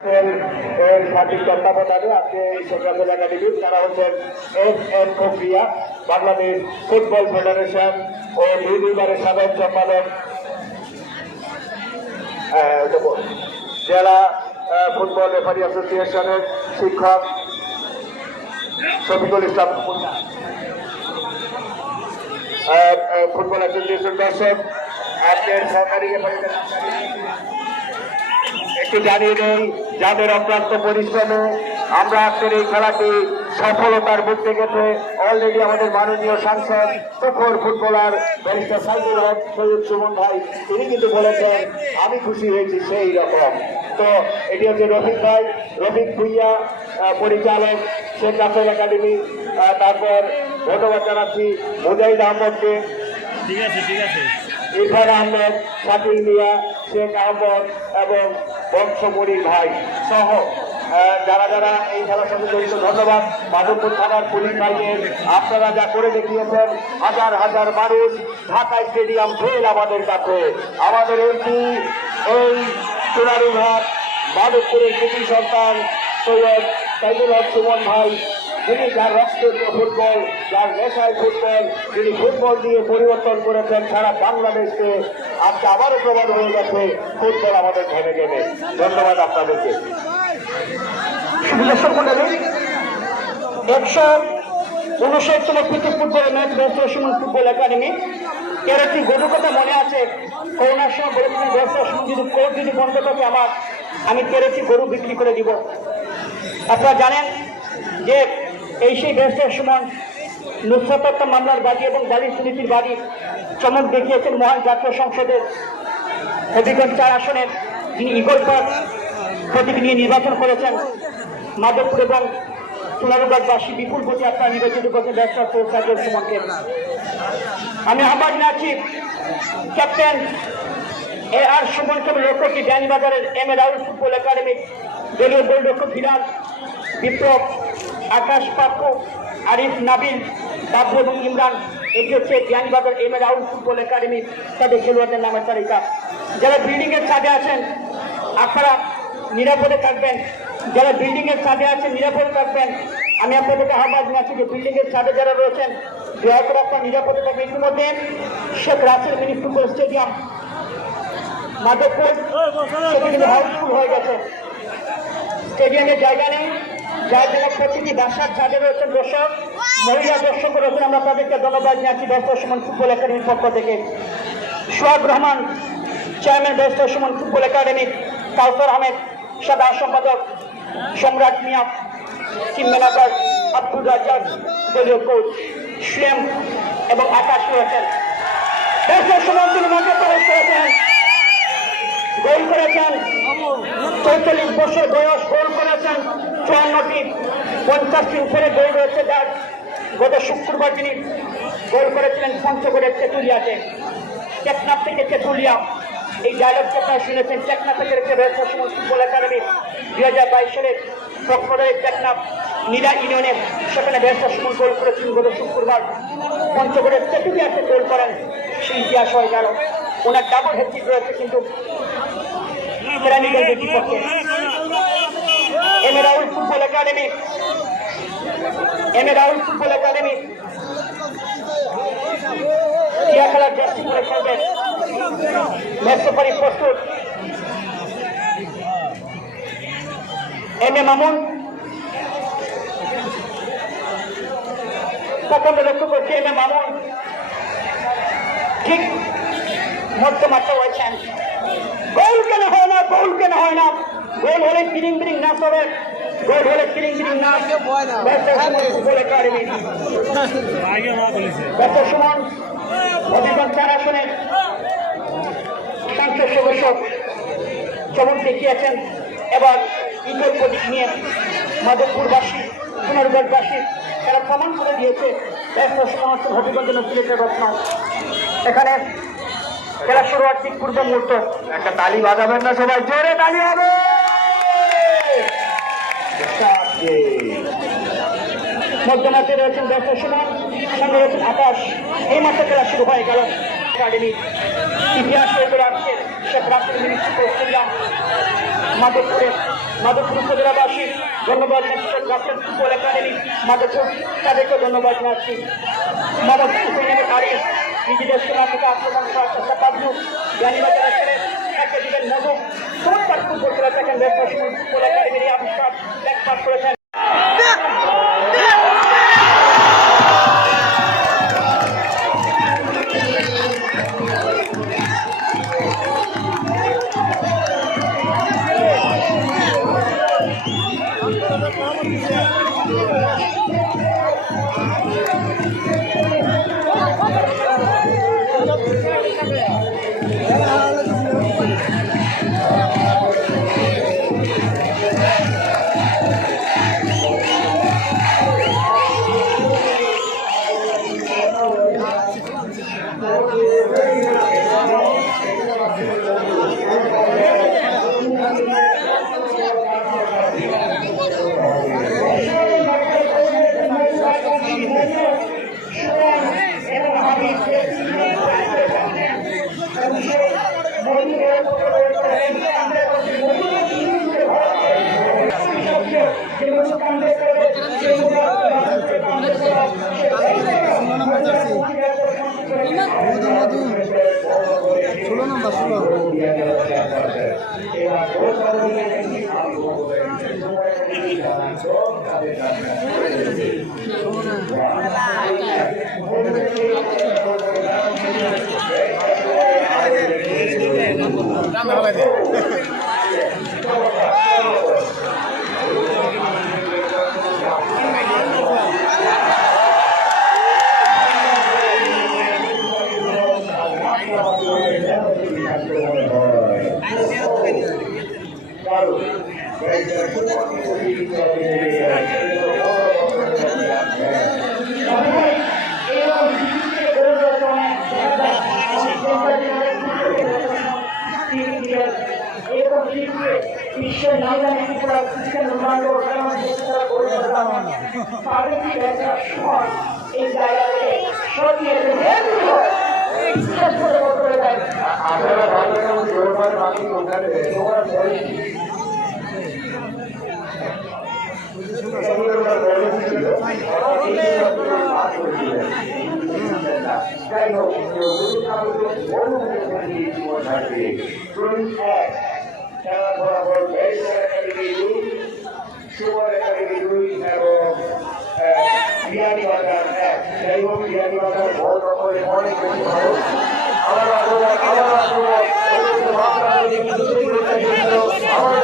এর সঠিক তত্ত্বাবধানে আজকে শেখ রাসেল একাডেমি তারা হচ্ছেন এস প্রক্রিয়া বাংলাদেশ ফুটবল ফেডারেশন ও দুইবারের সাধারণ সম্পাদক জেলা ফুটবল রেফারি অ্যাসোসিয়েশনের শিক্ষক শফিকুল ইসলাম ফুটবল অ্যাসোসিয়েশন দর্শক আজকের সরকারি রেফারিদের একটু জানিয়ে নেই যাদের অক্লান্ত পরিশ্রমে আমরা আজকের এই খেলাটি সফলতার মধ্যে গেছে। অলরেডি আমাদের মাননীয় সাংসদ তুখোর ফুটবলার ব্যারিস্টার সাইদুল হক সৈয়দ সুমন ভাই তিনি কিন্তু বলেছেন আমি খুশি হয়েছি সেই রকম। তো এটি হচ্ছে রফিক ভাই, রফিক ভুইয়া পরিচালক শেখ রাসেল একাডেমি, তারপর ধন্যবাদ জানাচ্ছি মুজাহিদ আহমদকে, ইরফান আহমেদ, শাকিল মিয়া, শেখ আহমদ এবং বংশমণির ভাই সহ যারা যারা এই খেলার সাথে জড়িত। ধন্যবাদ মাধবপুর থানার পুলিশ ভাইয়ের, আপনারা যা করে দেখিয়েছেন। হাজার হাজার মানুষ ঢাকা স্টেডিয়াম ফেল আমাদের কাছে। আমাদের এই সোনারুঘাট মাধবপুরের কৃষি সন্তান সৈয়দ সাইদুল হক সুমন ভাই, যিনি যার রক্তের ফুটবল, যার নেশায় ফুটবল, তিনি ফুটবল দিয়ে পরিবর্তন করেছেন সারা বাংলাদেশকে। আজকে আবারও প্রমাণ হয়ে গেছে ফুটবল আমাদের ঘেমে ঘেমে। ধন্যবাদ আপনাদেরকে। 159তম ক্রিকেট ফুটবলের ম্যাচ ব্যবসা সুমন ফুটবল একাডেমি এর একটি গরুর কথা মনে আছে। করোনার সময় বলেছিলেন ব্যবসা সুমন যদি কোর্ট যদি বন্ধ থাকে আমি পেরেছি গরু বিক্রি করে দিব। আপনারা জানেন যে এই সেই ব্যবসা সুমন নুসরাত হত্যা মামলার বাদী এবং বাড়ি সমিতির বাদী চমক দেখিয়েছেন মহান জাতীয় সংসদের হবিগঞ্জ 4 আসনের যিনি ইগল পার্ক প্রতীক নিয়ে নির্বাচন করেছেন। মাধবপুর এবং সোনারুঘাটবাসী বিপুল ভোটে আপনারা নির্বাচিত করেছেন ব্যবসা সাইদুল সুমনকে। আমি আহ্বান জানাচ্ছি ক্যাপ্টেন আর সুমনকে লক্ষ্য কি বিয়ানীবাজারের রাউল ফুটবল একাডেমির দলীয় গোলরক্ষক বিরাট, বিপ্লব, আকাশ, পাপ্পু, আরিফ, নাবিল, বাবু এবং ইমরান। এটি হচ্ছে বিয়ানীবাজার রাউল ফুটবল একাডেমি তাদের খেলোয়াড়দের নামের তালিকা। যারা বিল্ডিংয়ের ছাদে আছেন আপনারা নিরাপদে থাকবেন, যারা বিল্ডিংয়ের ছাদে আছেন নিরাপদে থাকবেন। আমি আপনাদেরকে আহ্বান জানাচ্ছি যে বিল্ডিংয়ের ছাদে যারা রয়েছেন দয়া করে আপনারা নিরাপদে থাকবেন। ইতিমধ্যে Sheikh Russel mini football stadium Madhabpur house full হয়ে গেছে। স্টেডিয়ামের জায়গা নেই, যার জন্য প্রতিটি বাসার ছাদে রয়েছেন দর্শক, মহিলা দর্শক রয়েছেন। আমরা তাদেরকে ধন্যবাদ জানাচ্ছি ব্যবসা সুমন ফুটবল একাডেমির পক্ষ থেকে। সোহাগ রহমান চেয়ারম্যান ব্যবসা সুমন ফুটবল একাডেমি, কাউসার আহমেদ সাধারণ সম্পাদক, সম্রাট মিয়া টিম ম্যানেজার, আব্দুল রাজ্জাক দলীয় কোচ, সুয়েম এবং আকাশ রয়েছেন। ব্যবসা সুমন তিনি মাঠে প্রবেশ করেছেন, গোল করেছেন 44 বছর বয়স, গোল করেছেন 54টি, 50টি উপরে গোল রয়েছে যার। গত শুক্রবার তিনি গোল করেছিলেন পঞ্চগড়ের তেঁতুলিয়াতে, টেকনাফ থেকে তেঁতুলিয়া। এই ডায়লগটা আপনারা শুনেছেন। টেকনাফ থেকে ব্যবসা সুমন ফুটবল একাডেমি 2022 সালের কক্সবাজারের টেকনাফ নীলা ইউনিয়নে সেখানে ব্যবসা সুমন গোল করেছিলেন। গত শুক্রবার পঞ্চগড়ের তেঁতুলিয়াতে গোল করেন, সেই ইতিহাস হয়ে গেল। ওনার ডাবল হ্যাট্রিক রয়েছে কিন্তু কেরানীগঞ্জের বিপক্ষে। রাউল ফুটবল একাডেমি ক্রিয়া খেলার জার্সি পরে খেলবেন। ম্যাচ রেফারি প্রস্তুত। মামুন প্রথমে লক্ষ্য করছি। মামুন ঠিক মধ্যমাত্রা হয়েছেন। গোল কেন হয় না, গোল কেন হয় না? গোল হলে কিরিং বিরিং না হবে, গোল হলে কিরিং বিরিং না। ফুটবল একাডেমি ব্যবসা সুমন হবিগঞ্জ 4 আসনের সংসদ সদস্য চমক দেখিয়েছেন। এবার ঈদের প্রতীক নিয়ে মাধবপুরবাসী, সোনারুঘাটবাসী তারা প্রমাণ করে দিয়েছে ব্যবসা সুমন হবিগঞ্জের সিলেটের রত্ন। এখানে খেলা শুরু হওয়ার ঠিক পূর্ব মুহূর্ত। একটা তালি বাজাবেন না সবাই? জোরে তালি হবে। মধ্যমাঠে রয়েছেন ব্যবসা সুমন, সঙ্গে রয়েছেন আকাশ। এই মাঠে খেলা শুরু হয়ে গেল। একাডেমি ইতিহাস হয়ে গেল আজকে Sheikh Russel mini football stadium Madhabpur উপজেলাবাসী ধন্যবাদ জানাচ্ছি। রাফেল ফুটবল একাডেমি মাধবপুর তাদেরকে ধন্যবাদ জানাচ্ছি। মাধবপুর নিজেদের সেনা থেকে আক্রমণ করার চেষ্টা পাবলু জ্ঞানীবাজার ছেড়ে একে দিবেন মধু চমৎকার ফুটবল খেলে থাকেন ফুটবল একাডেমির আবিষ্কার ব্যাকপাস করেছেন। বিশ্বের নাইলা নীতিপুরা শিক্ষা নির্মাণ এই জায়গাতে সরিয়ে যাই হোক খেলা ফলাফল সুপার একাডেমি 2 এবং বিয়ানীবাজার 1। যাই হোক বিয়ানীবাজার বল রকমের অনেক বেশি ভালো। আমার